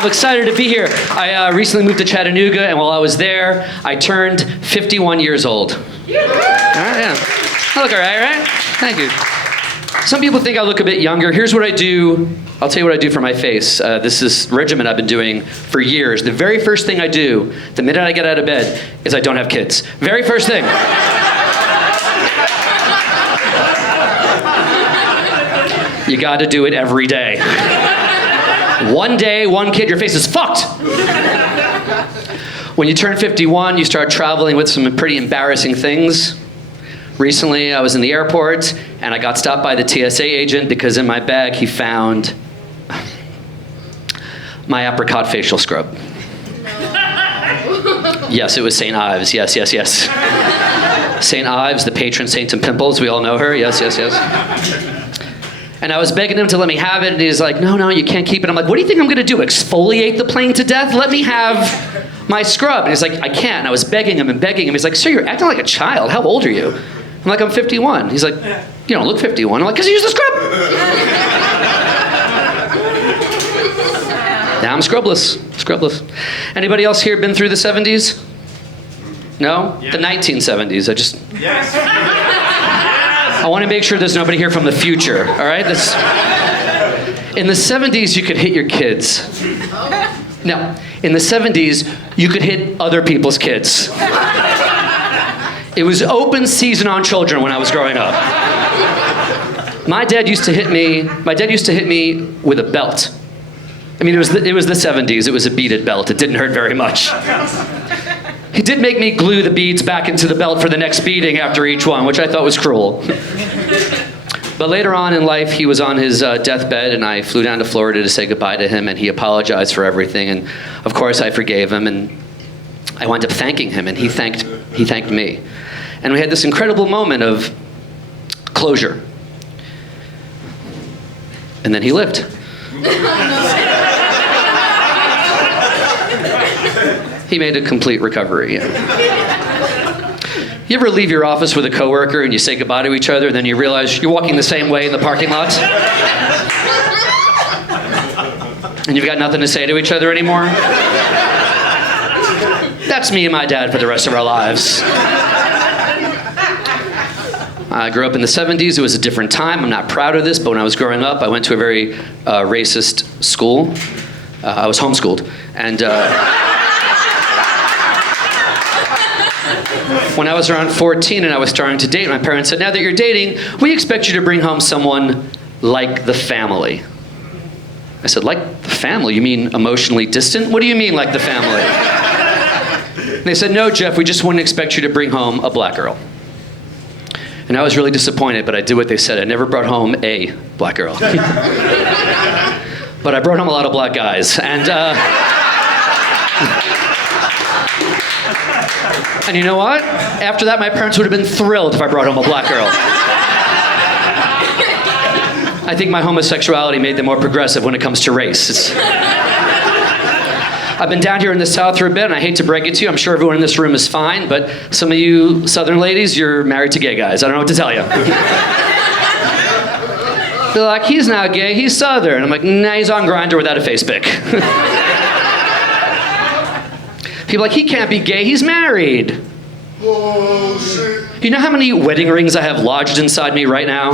I'm excited to be here. I recently moved to Chattanooga, and while I was there, I turned 51 years old. All right, yeah. I look all right, right? Thank you. Some people think I look a bit younger. Here's what I do. I'll tell you what I do for my face. This is regimen I've been doing for years. The very first thing I do, the minute I get out of bed, is I don't have kids. Very first thing. You got to do it every day. One day, one kid, your face is fucked. When you turn 51, you start traveling with some pretty embarrassing things. Recently, I was in the airport, and I got stopped by the TSA agent because in my bag he found my apricot facial scrub. Yes, it was St. Ives. Yes, yes, yes. St. Ives, the patron saint of pimples. We all know her. Yes, yes, yes. And I was begging him to let me have it, and he's like, no, you can't keep it. I'm like, what do you think I'm going to do, exfoliate the plane to death? Let me have my scrub. And he's like, I can't. And I was begging him and begging him. He's like, sir, you're acting like a child. How old are you? I'm like, I'm 51. He's like, you don't look 51. I'm like, because you use the scrub. Now I'm scrubless. Anybody else here been through the 70s? No? Yeah. The 1970s. Yes. I want to make sure there's nobody here from the future, all right? In the 70s, you could hit your kids. No, in the 70s, you could hit other people's kids. It was open season on children when I was growing up. My dad used to hit me with a belt. I mean, it was the 70s. It was a beaded belt. It didn't hurt very much. He did make me glue the beads back into the belt for the next beating after each one, which I thought was cruel. But later on in life, he was on his deathbed, and I flew down to Florida to say goodbye to him, and he apologized for everything. And of course, I forgave him, and I wound up thanking him, and he thanked me. And we had this incredible moment of closure. And then he lived. He made a complete recovery. Yeah. You ever leave your office with a coworker and you say goodbye to each other, and then you realize you're walking the same way in the parking lot? And you've got nothing to say to each other anymore? That's me and my dad for the rest of our lives. I grew up in the 70s. It was a different time. I'm not proud of this, but when I was growing up, I went to a very racist school. I was homeschooled. And when I was around 14 and I was starting to date, my parents said, now that you're dating, we expect you to bring home someone like the family. I said, like the family? You mean emotionally distant? What do you mean, like the family? And they said, no, Jeff, we just wouldn't expect you to bring home a black girl. And I was really disappointed, but I did what they said. I never brought home a black girl. But I brought home a lot of black guys. And you know what? After that, my parents would have been thrilled if I brought home a black girl. I think my homosexuality made them more progressive when it comes to race. I've been down here in the South for a bit, and I hate to break it to you. I'm sure everyone in this room is fine, but some of you Southern ladies, you're married to gay guys. I don't know what to tell you. They're like, he's not gay, he's Southern. I'm like, nah, he's on Grindr without a face pic. People are like, he can't be gay, he's married. Whoa, shit. You know how many wedding rings I have lodged inside me right now?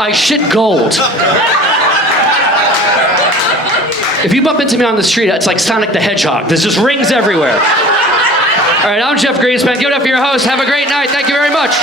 I shit gold. If you bump into me on the street, it's like Sonic the Hedgehog. There's just rings everywhere. All right, I'm Jeff Greenspan. Give it up for your host. Have a great night. Thank you very much.